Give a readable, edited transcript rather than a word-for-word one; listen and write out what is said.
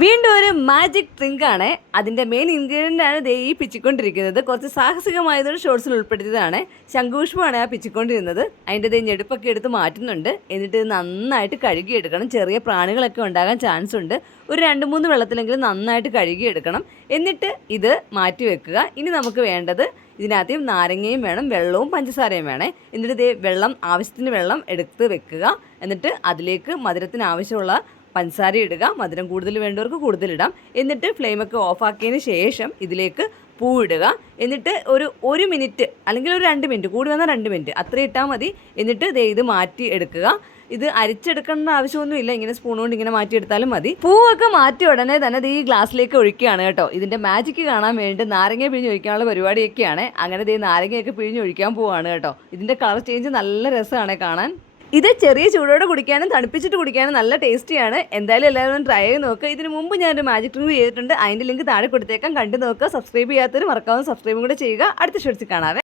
വീണ്ടും ഒരു magic drink ആണ്. അതിന്റെ മെയിൻ ഇൻഗ്രീഡിയന്റ് ആണ് ദേ ഈ പിച്ചിക്കൊണ്ടിരിക്കുന്നത്. കുറച്ച് സാഹസികമായതൊരു ഷോർട്സിൽ ഉൾപ്പെടുത്തിയതാണ്. ശംഖുപുഷ്പമാണ് ആ പിച്ചിക്കൊണ്ടിരുന്നത്. അതിൻ്റെ ദേ ഞെടുപ്പൊക്കെ എടുത്ത് മാറ്റുന്നുണ്ട്. എന്നിട്ട് ഇത് നന്നായിട്ട് കഴുകിയെടുക്കണം. ചെറിയ പ്രാണികളൊക്കെ ഉണ്ടാകാൻ ചാൻസ് ഉണ്ട്. ഒരു 2-3 വെള്ളത്തിലെങ്കിലും നന്നായിട്ട് കഴുകിയെടുക്കണം. എന്നിട്ട് ഇത് മാറ്റി വെക്കുക. ഇനി നമുക്ക് വേണ്ടത് ഇതിനകത്ത് നാരങ്ങയും വേണം, വെള്ളവും പഞ്ചസാരയും വേണേ. എന്നിട്ട് ദേ ആവശ്യത്തിന് വെള്ളം എടുത്ത് വെക്കുക. എന്നിട്ട് അതിലേക്ക് മധുരത്തിന് ആവശ്യമുള്ള പഞ്ചസാര ഇടുക. മധുരം കൂടുതൽ വേണ്ടവർക്ക് കൂടുതലിടാം. എന്നിട്ട് ഫ്ലെയിമൊക്കെ ഓഫാക്കിയതിന് ശേഷം ഇതിലേക്ക് പൂവിടുക. എന്നിട്ട് ഒരു മിനിറ്റ് അല്ലെങ്കിൽ ഒരു 2 മിനിറ്റ്, കൂടി വന്നാൽ 2 മിനിറ്റ് അത്ര ഇട്ടാൽ മതി. എന്നിട്ട് ഇത് മാറ്റി എടുക്കുക. ഇത് അരിച്ചെടുക്കേണ്ട ആവശ്യമൊന്നുമില്ല, ഇങ്ങനെ സ്പൂൺ കൊണ്ട് ഇങ്ങനെ മാറ്റിയെടുത്താലും മതി. പൂവൊക്കെ മാറ്റി ഉടനെ തന്നെ ഈ ഗ്ലാസ്സിലേക്ക് ഒഴിക്കുകയാണ് കേട്ടോ. ഇതിൻ്റെ മാജിക്ക് കാണാൻ വേണ്ടി നാരങ്ങ പിഴിഞ്ഞൊഴിക്കാനുള്ള പരിപാടിയൊക്കെയാണ്. അങ്ങനെ നാരങ്ങയൊക്കെ പിഴിഞ്ഞൊഴിക്കാൻ പോവുകയാണ് കേട്ടോ. ഇതിൻ്റെ കളർ ചേഞ്ച് നല്ല രസമാണ് കാണാൻ. ഇത് ചെറിയ ചൂടോടെ കുടിക്കാനും തണുപ്പിച്ചിട്ട് കുടിക്കാനും നല്ല ടേസ്റ്റിയാണ്. എന്തായാലും എല്ലാവരും ട്രൈ ചെയ്ത് നോക്കുക. ഇതിന് മുമ്പ് ഞാനൊരു മാജിക് ഡ്രിങ്ക് ചെയ്തിട്ടുണ്ട്. അതിൻ്റെ ലിങ്ക് താഴെ കൊടുത്തേക്കാം, കണ്ടു നോക്കുക. സബ്സ്ക്രൈബ് ചെയ്യാത്തവർ മറക്കാവുന്ന സബ്സ്ക്രൈബും കൂടെ ചെയ്യുക. അടുത്ത ഷോർട്സിൽ കാണാവേ.